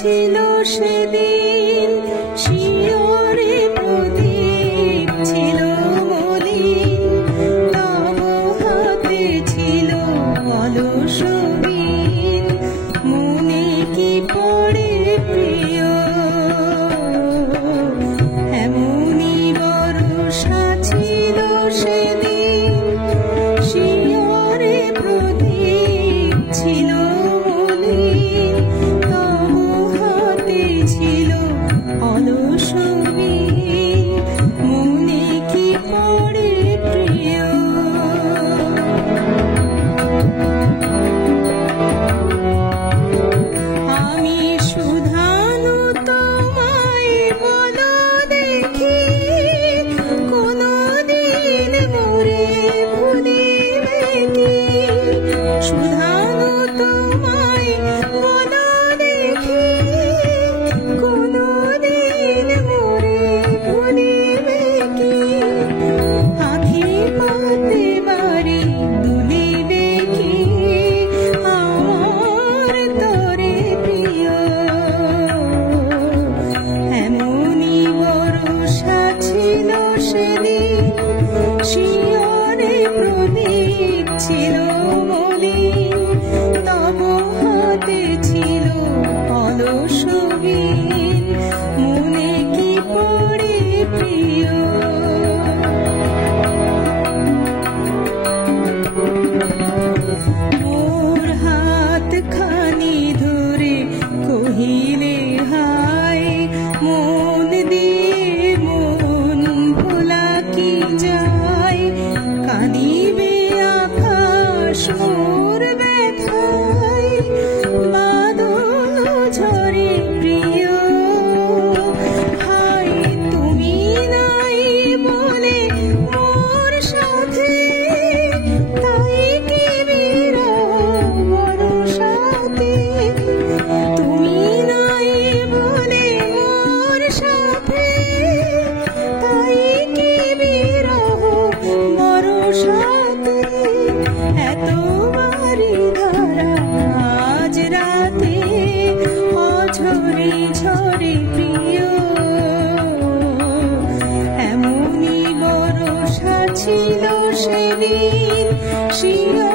ছিল সেদিন শিয়রে প্রদীপ ছিল মলিন, তব হাতে ছিল অলস বীণ, মনে কি পড়ে প্রিয় এমনি বর্ষা ছিল সেদিন শিয়রে প্রদীপ ছিল মলিন, তব হাতে ছিল অলস বীণ, মনে কি পড়ে প্রিয়। আমি শুধানু তোমায় বলো দেখি, কোনদিন মোরে ভুলিবে কি? শুধানু তোমায় বলো দেখি, কোনদিন মোরে ভুলিবে কি? আখি পাতে বাড়ি দুলিবে কি আমার তরে প্রিয়? এমনি বর্ষা ছিল সেদিন শিয়রে প্রদীপ ছিল মলিন, তব হাতে ছিল অলস বীণ, মনে কি পড়ে প্রিয়। মোর হাত খানি ধরে কহিলে হায়, মন দিয়ে মন ভোলা কি যায়? কাঁদিবে আকাশ মোর ব্যথায়, বাদল ঝরে প্রিয়। হায় তুমি নাই বলে মোর সাথে, তাই কি বিরহ বর্ষাতে? তুমি নাই বলে মোর সাথে, তাই কি বিরহ বর্ষাতে? এত বাড়ি ধরা আজ রাতে অঝরে ঝরে প্রিয়, এমনি বর্ষা ছিল সেদিন শিয়রে